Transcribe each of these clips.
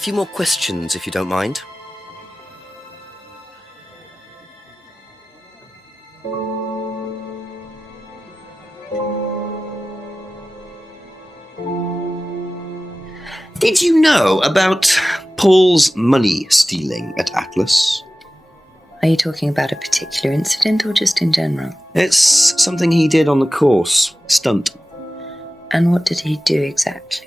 A few more questions, if you don't mind. Did you know about Paul's money stealing at Atlas? Are you talking about a particular incident or just in general? It's something he did on the course. Stunt. And what did he do exactly?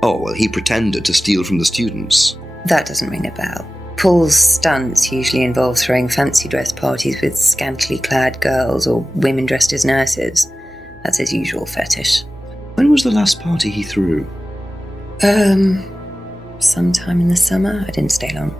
Oh, well, he pretended to steal from the students. That doesn't ring a bell. Paul's stunts usually involve throwing fancy dress parties with scantily clad girls or women dressed as nurses. That's his usual fetish. When was the last party he threw? Sometime in the summer. I didn't stay long.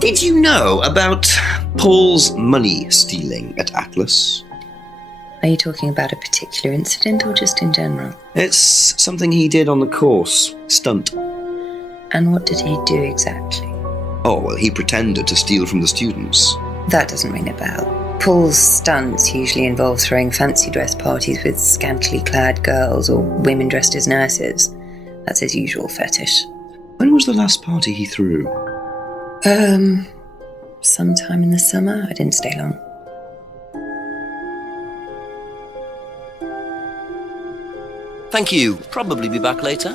Did you know about Paul's money stealing at Atlas? Are you talking about a particular incident or just in general? It's something he did on the course. Stunt. And what did he do exactly? Oh, well, he pretended to steal from the students. That doesn't ring a bell. Paul's stunts usually involve throwing fancy dress parties with scantily clad girls or women dressed as nurses. That's his usual fetish. When was the last party he threw? Sometime in the summer. I didn't stay long. Thank you. Probably be back later.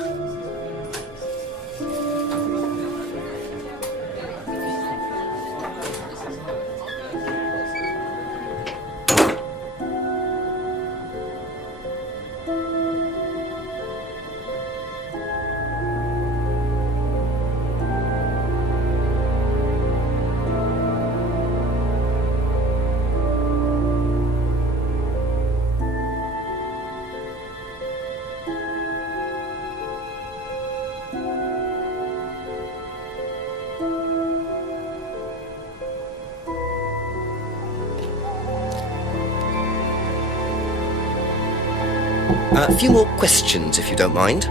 A few more questions, if you don't mind.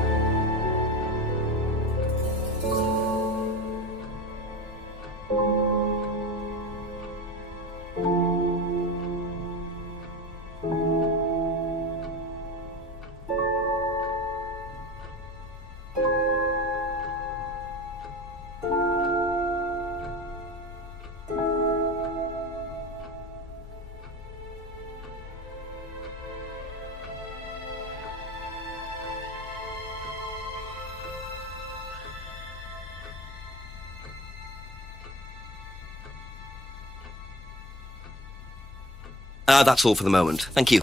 That's all for the moment. Thank you.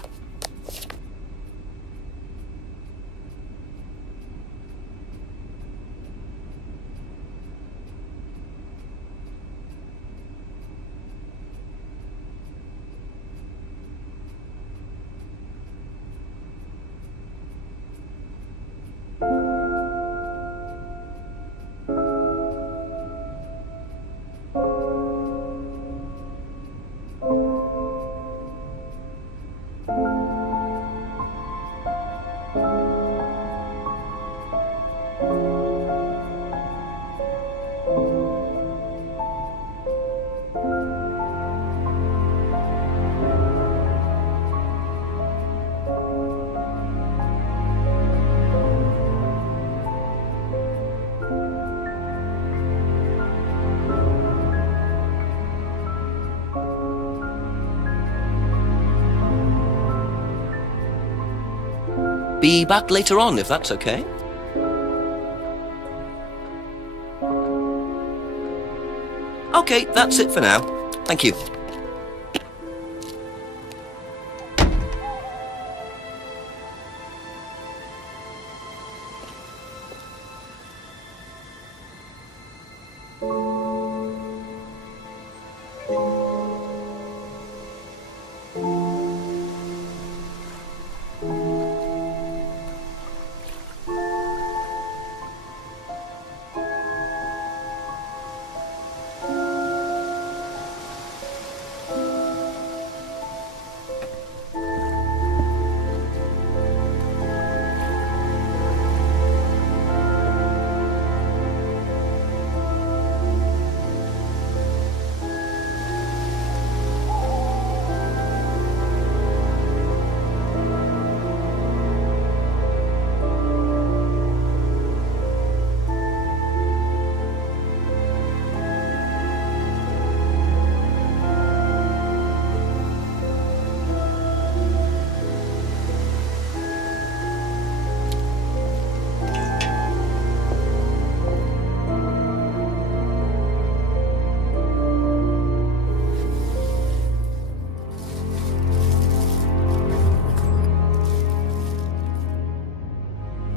Be back later on, if that's okay. Okay, that's it for now. Thank you.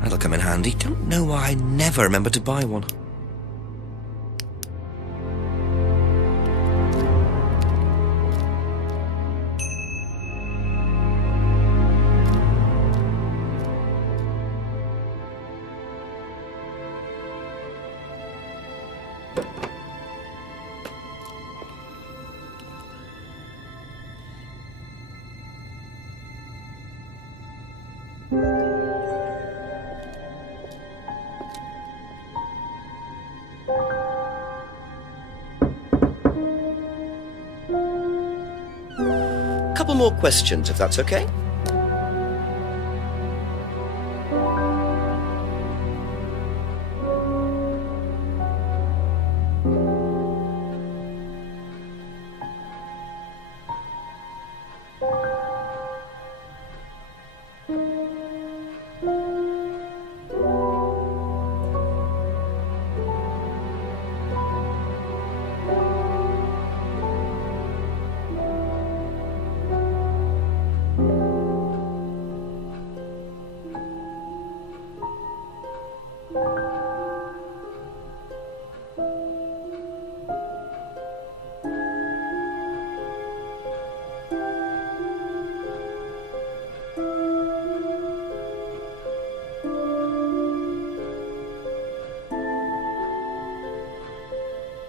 That'll come in handy. Don't know why I never remember to buy one. Couple more questions, if that's okay.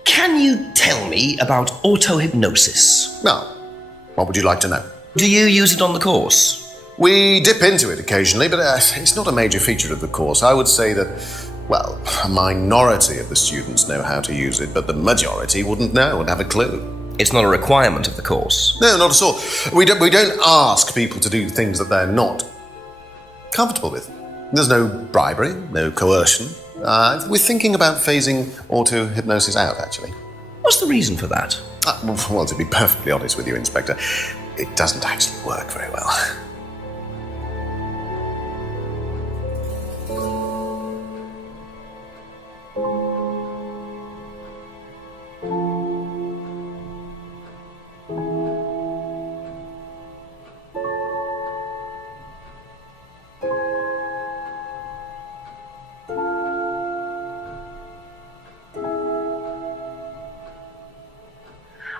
Can you tell me about auto-hypnosis? No. What would you like to know? Do you use it on the course? We dip into it occasionally, but it's not a major feature of the course. I would say that, well, a minority of the students know how to use it, but the majority wouldn't know and have a clue. It's not a requirement of the course. No, not at all. We don't ask people to do things that they're not comfortable with. There's no bribery, no coercion. We're thinking about phasing auto-hypnosis out, actually. What's the reason for that? Well, to be perfectly honest with you, Inspector, it doesn't actually work very well.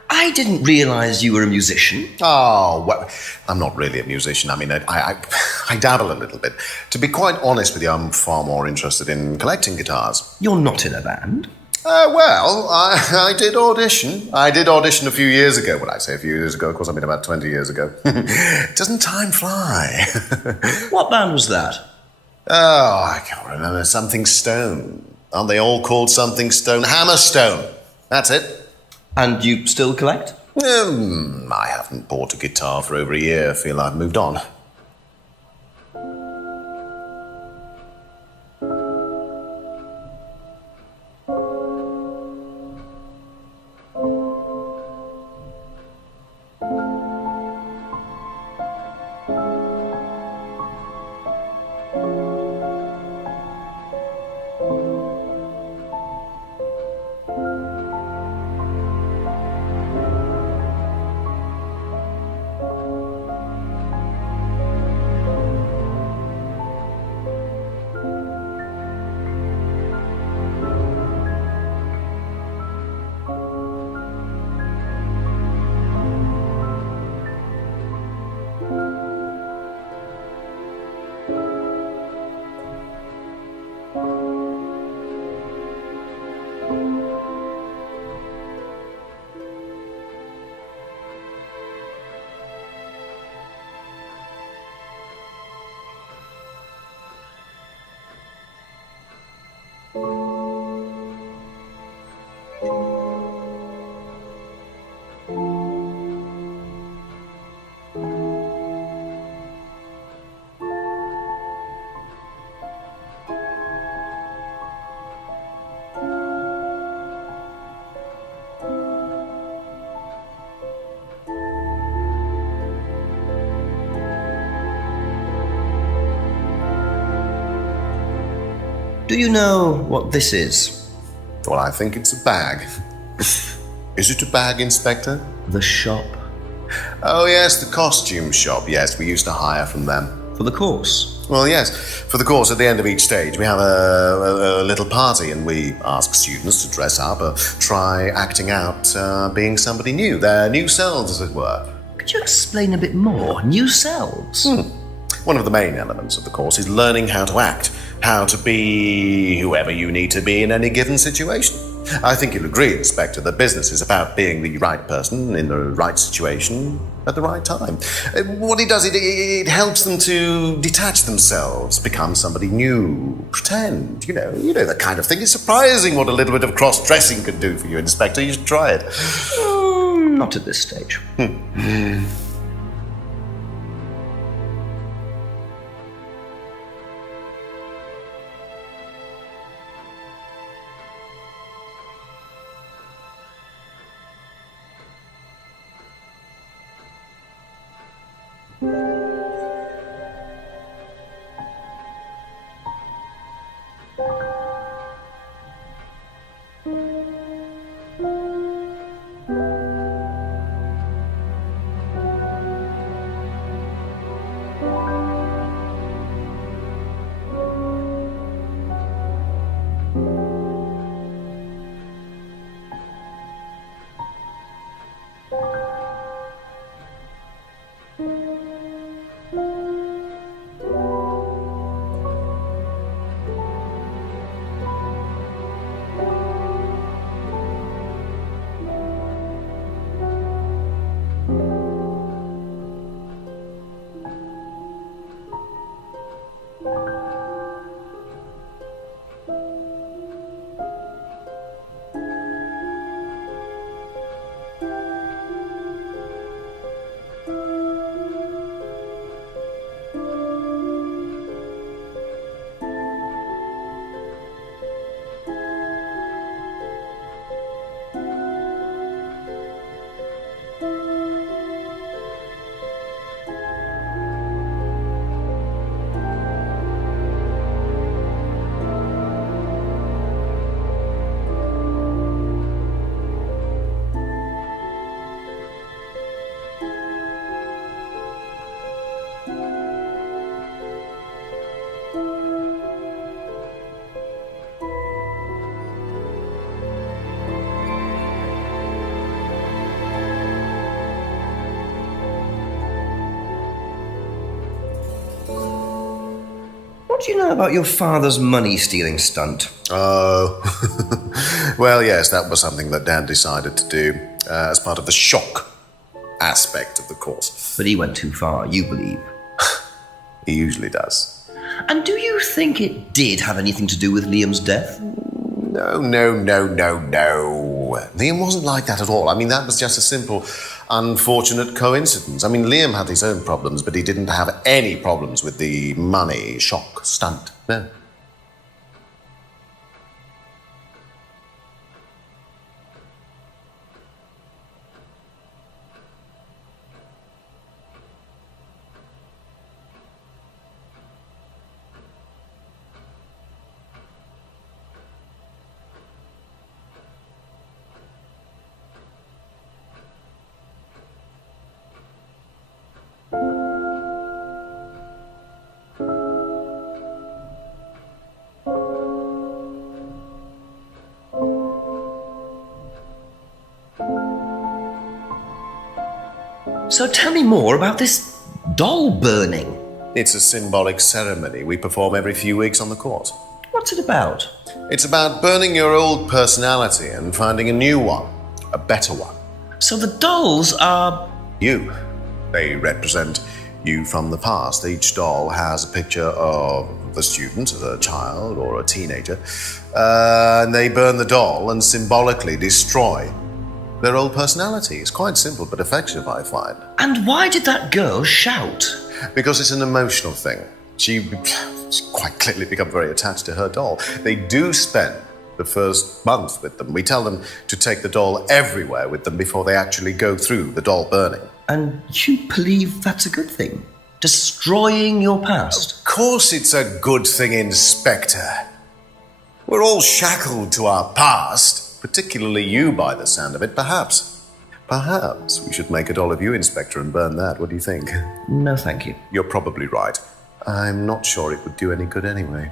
I didn't realise you were a musician. Oh, well, I'm not really a musician. I mean, I dabble a little bit. To be quite honest with you, I'm far more interested in collecting guitars. You're not in a band? Well, I did audition. I did audition a few years ago. When I say a few years ago, of course, I mean about 20 years ago. Doesn't time fly? What band was that? Oh, I can't remember. Something Stone. Aren't they all called Something Stone? Hammerstone. That's it. And you still collect? I haven't bought a guitar for over a year. I feel I've moved on. Do you know what this is? Well, I think it's a bag. Is it a bag, Inspector? The shop. Oh, yes, the costume shop. Yes, we used to hire from them. For the course? Well, yes. For the course, at the end of each stage, we have a little party and we ask students to dress up or try acting out being somebody new, their new selves, as it were. Could you explain a bit more? New selves? One of the main elements of the course is learning how to act, how to be whoever you need to be in any given situation. I think you'll agree, Inspector, that business is about being the right person in the right situation at the right time. What it does, it helps them to detach themselves, become somebody new, pretend, you know, that kind of thing. It's surprising what a little bit of cross-dressing can do for you, Inspector. You should try it. Not at this stage. What do you know about your father's money-stealing stunt? Oh, well, yes, that was something that Dad decided to do as part of the shock aspect of the course. But he went too far, you believe. He usually does. And do you think it did have anything to do with Liam's death? No. Liam wasn't like that at all. I mean, that was just a simple, unfortunate coincidence. I mean, Liam had his own problems, but he didn't have any problems with the money shock stunt. No. So tell me more about this doll burning. It's a symbolic ceremony we perform every few weeks on the course. What's it about? It's about burning your old personality and finding a new one, a better one. So the dolls are... You. They represent you from the past. Each doll has a picture of the student as a child or a teenager. And they burn the doll and symbolically destroy their old personality. It's quite simple but effective, I find. And why did that girl shout? Because it's an emotional thing. She's quite clearly become very attached to her doll. They do spend the first month with them. We tell them to take the doll everywhere with them before they actually go through the doll burning. And you believe that's a good thing? Destroying your past? Of course it's a good thing, Inspector. We're all shackled to our past, particularly you by the sound of it. Perhaps we should make a doll of you, Inspector, and burn that. What do you think? No, thank you. You're probably right. I'm not sure it would do any good anyway.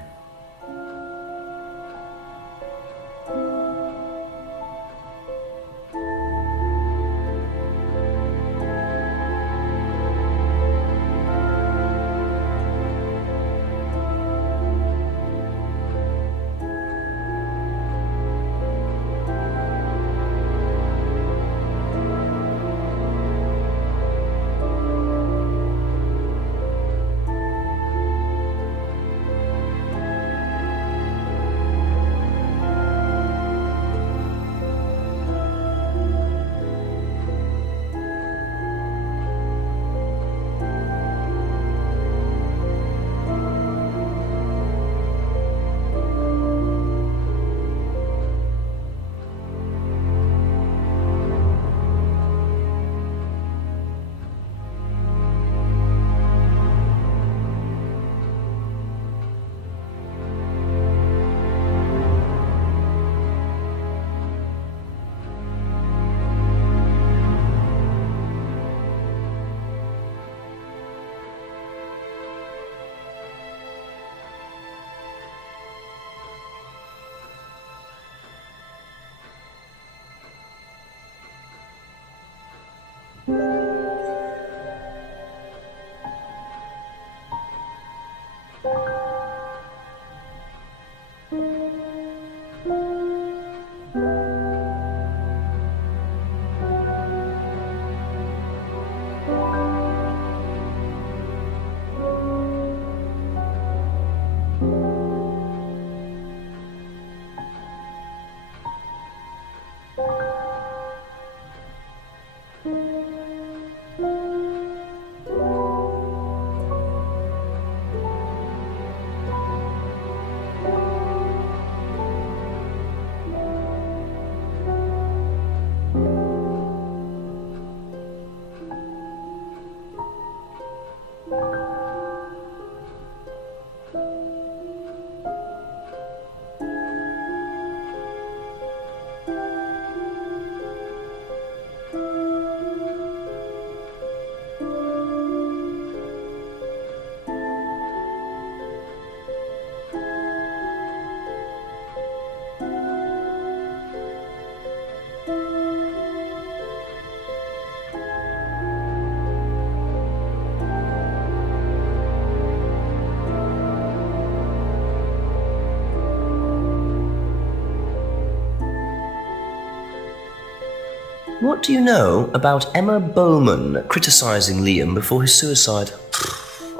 What do you know about Emma Bowman criticising Liam before his suicide?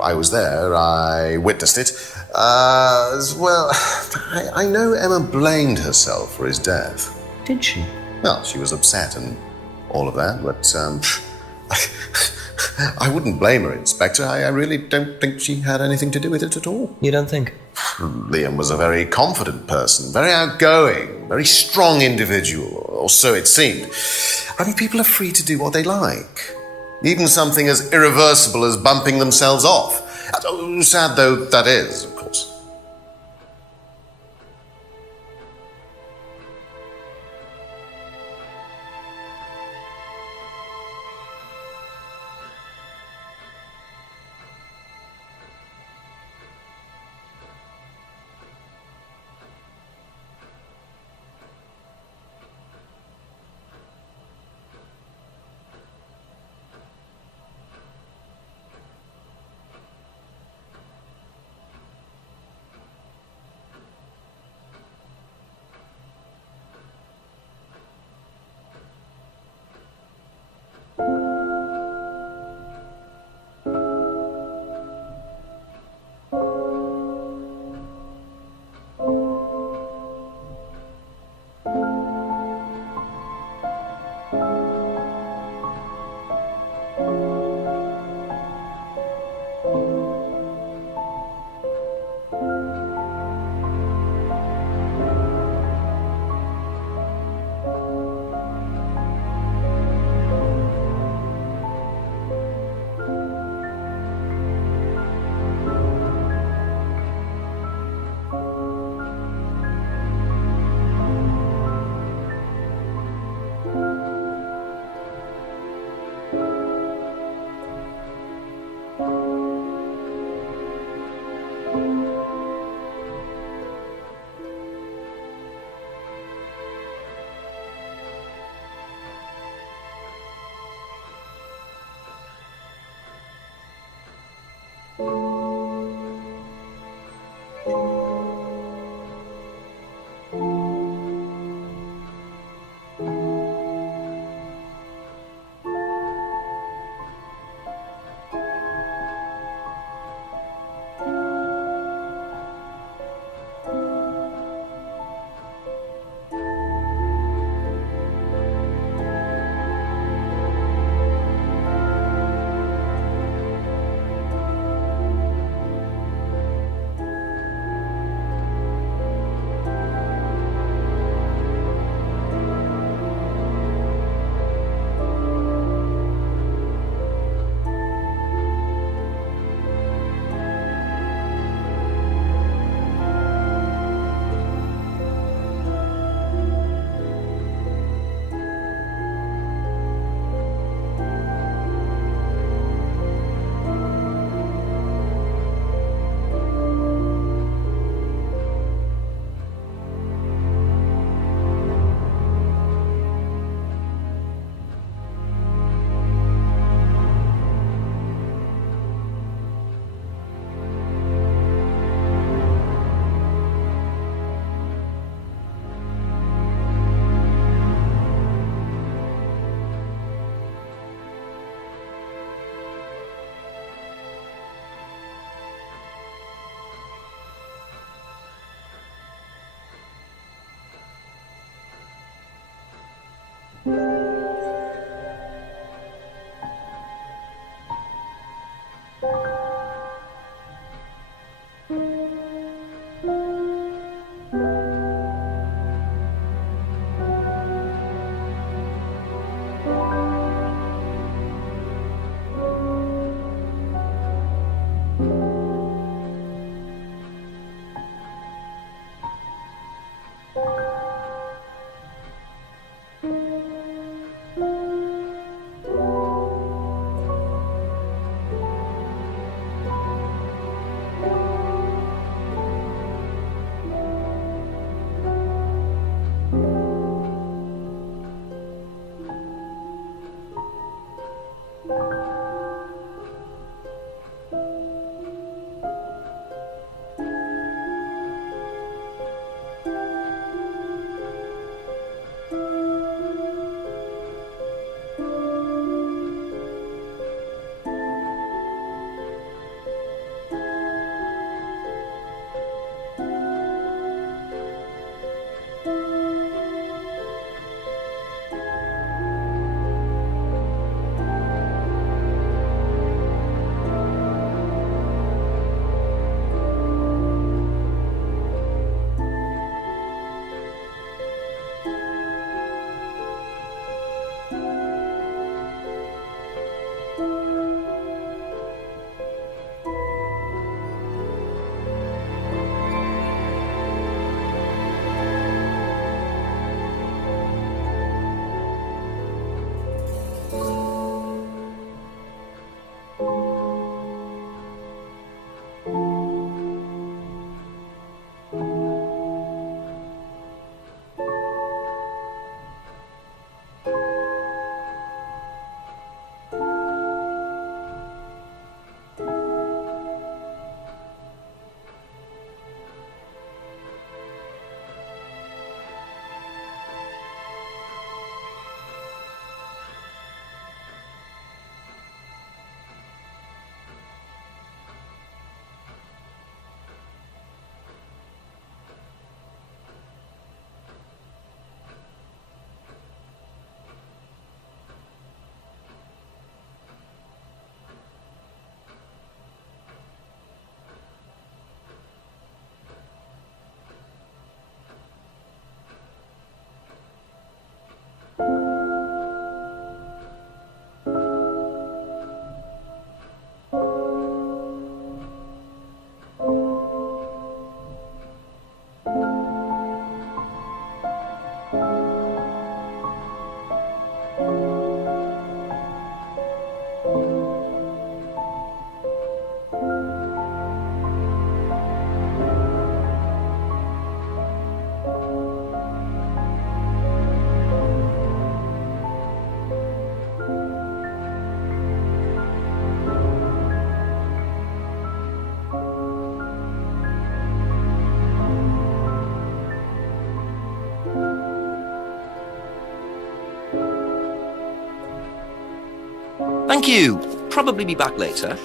I was there. I witnessed it. I know Emma blamed herself for his death. Did she? Well, she was upset and all of that, but I wouldn't blame her, Inspector. I really don't think she had anything to do with it at all. You don't think? Liam was a very confident person, very outgoing, very strong individual, or so it seemed. I mean, people are free to do what they like. Even something as irreversible as bumping themselves off. Sad though that is, of course. Thank you. Probably be back later.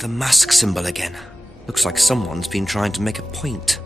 the mask symbol again. Looks like someone's been trying to make a point.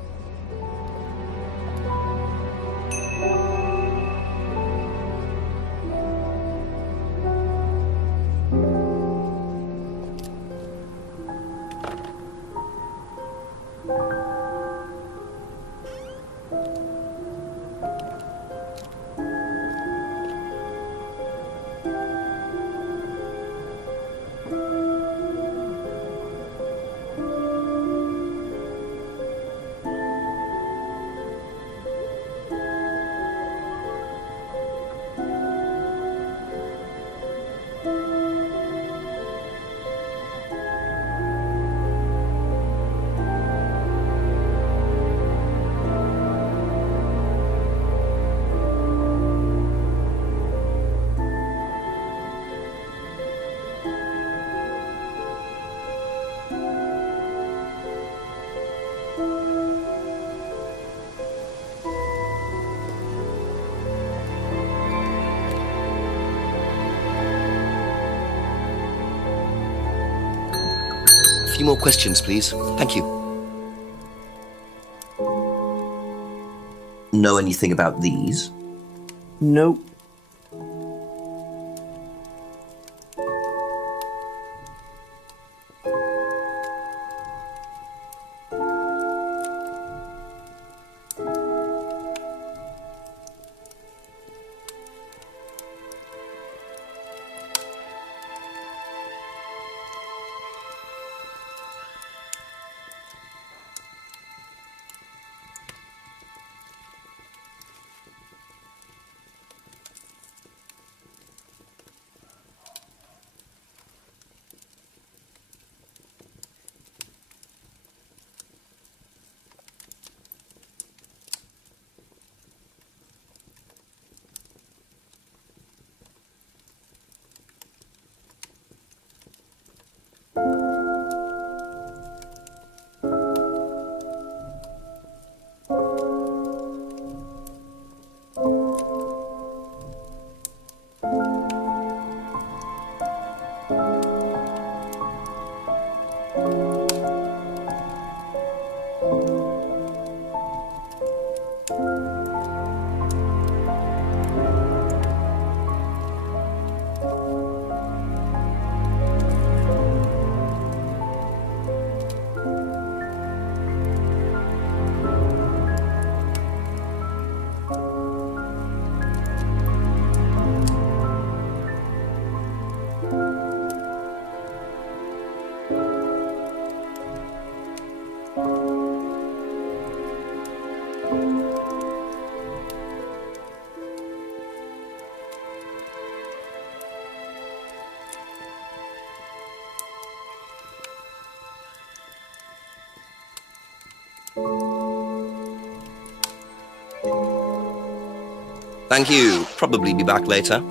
A few more questions, please. Thank you. Know anything about these? Nope. Thank you. Probably be back later.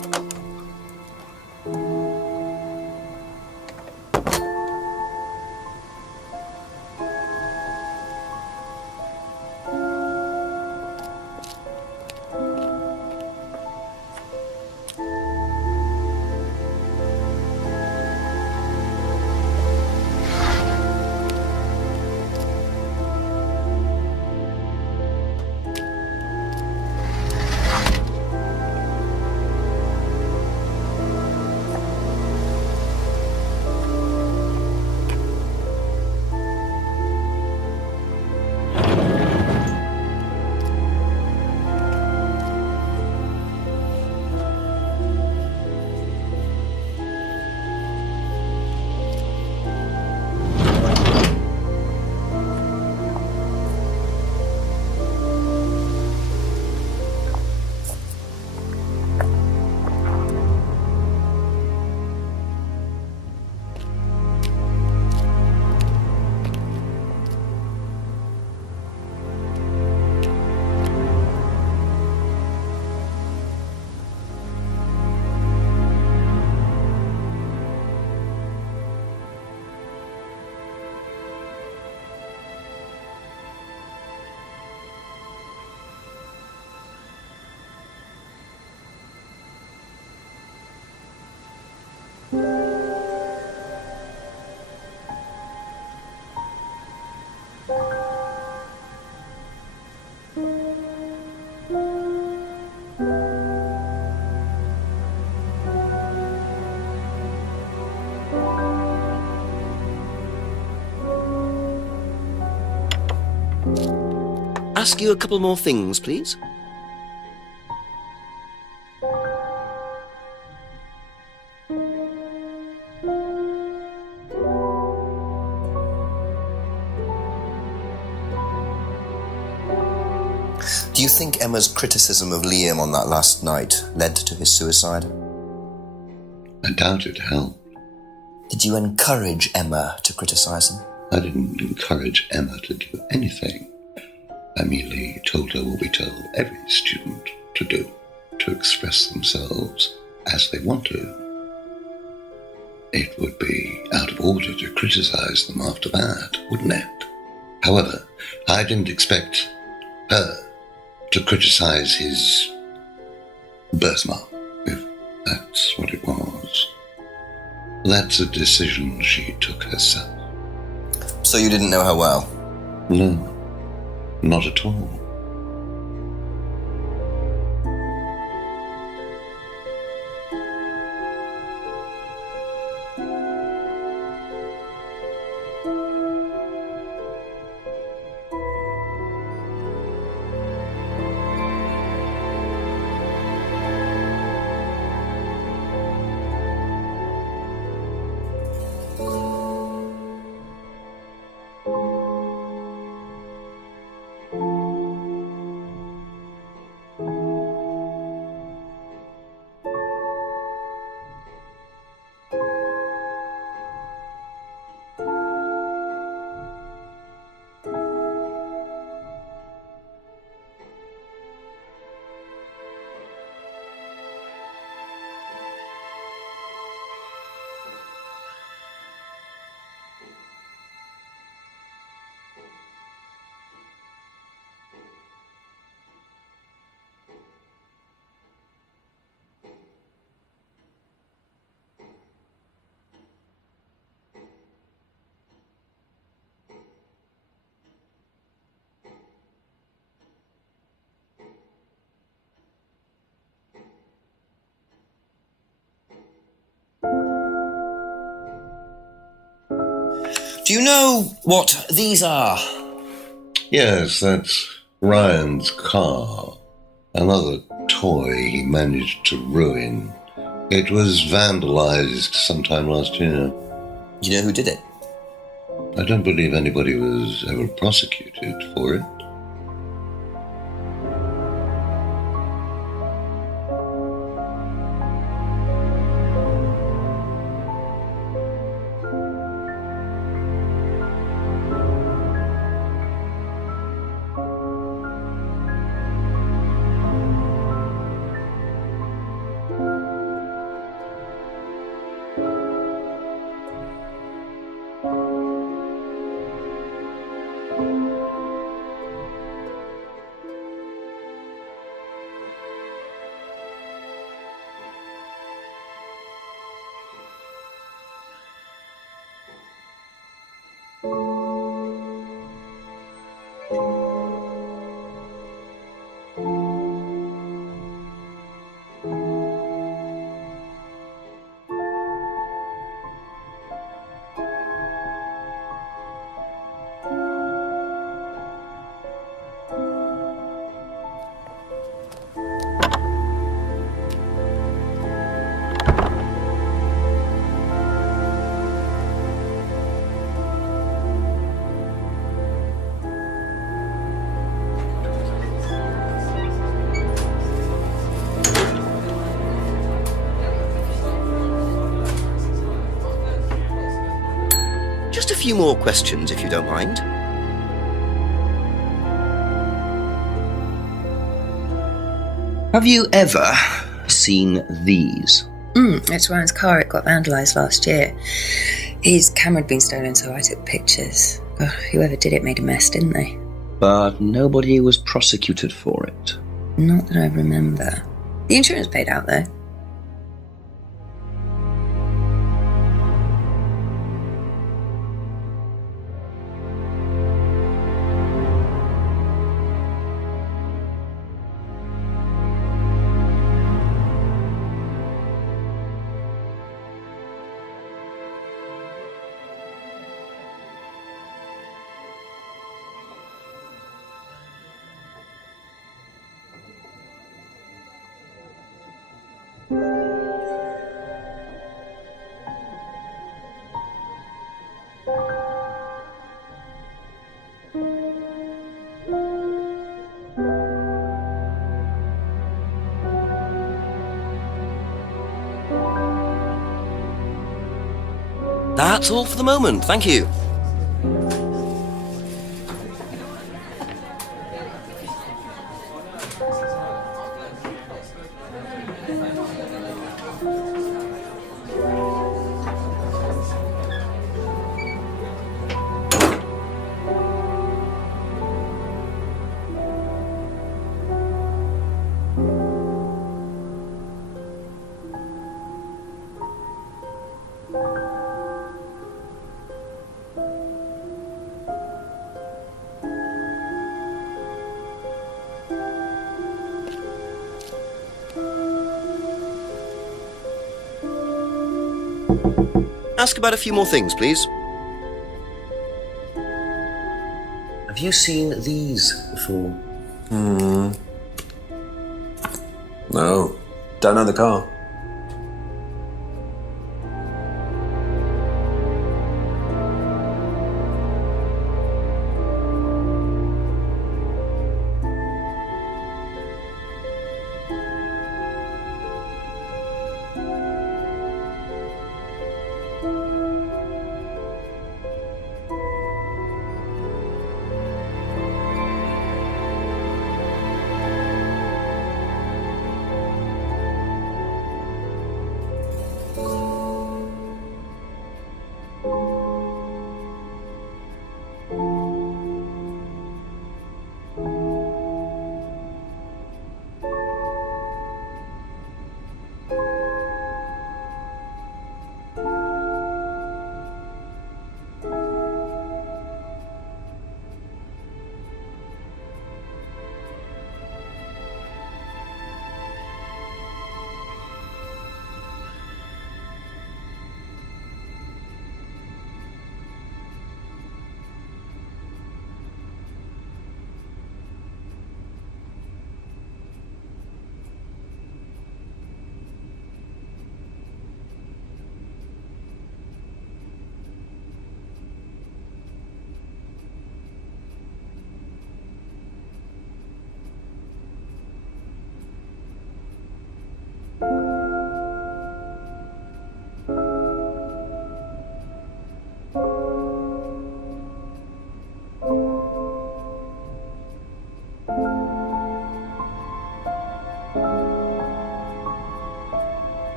Ask you a couple more things, please. Do you think Emma's criticism of Liam on that last night led to his suicide? I doubt it helped. Did you encourage Emma to criticise him? I didn't encourage Emma to do anything. I merely told her what we tell every student to do, to express themselves as they want to. It would be out of order to criticize them after that, wouldn't it? However, I didn't expect her to criticize his birthmark, if that's what it was. That's a decision she took herself. So you didn't know her well? No, not at all. Do you know what these are? Yes, that's Ryan's car. Another toy he managed to ruin. It was vandalized sometime last year. Do you know who did it? I don't believe anybody was ever prosecuted for it. Just a few more questions, if you don't mind. Have you ever seen these? It's Ryan's car. It got vandalised last year. His camera had been stolen, so I took pictures. Oh, whoever did it made a mess, didn't they? But nobody was prosecuted for it. Not that I remember. The insurance paid out, though. That's all for the moment, thank you. Ask about a few more things, please. Have you seen these before? No, don't know the car.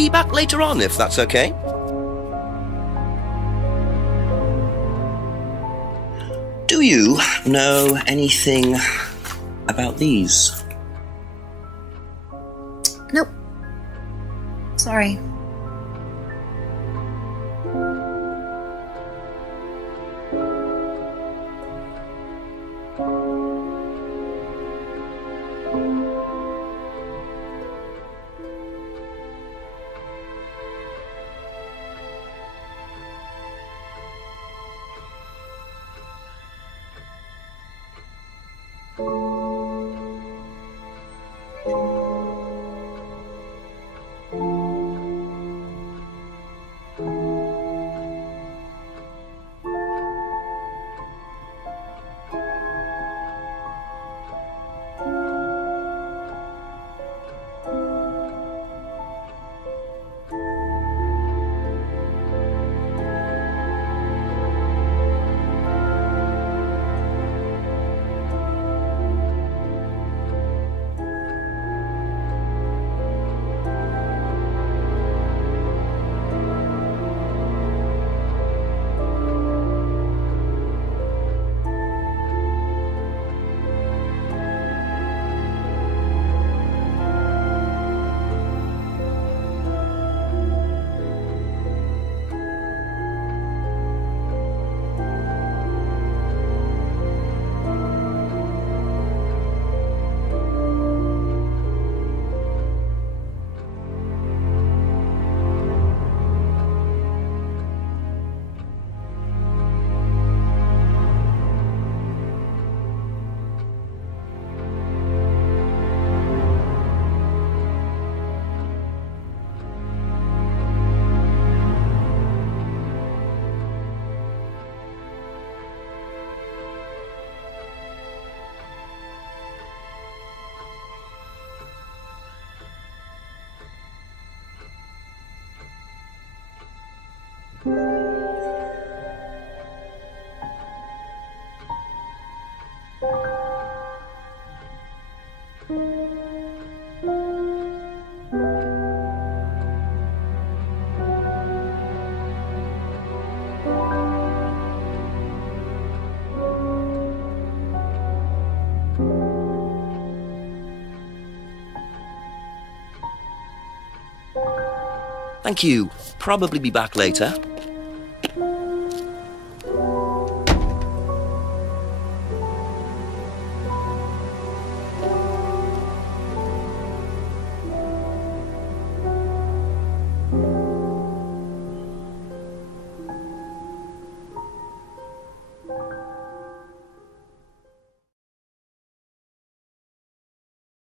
Be back later on, if that's okay. Do you know anything about these? Nope. Sorry. Thank you. Probably be back later.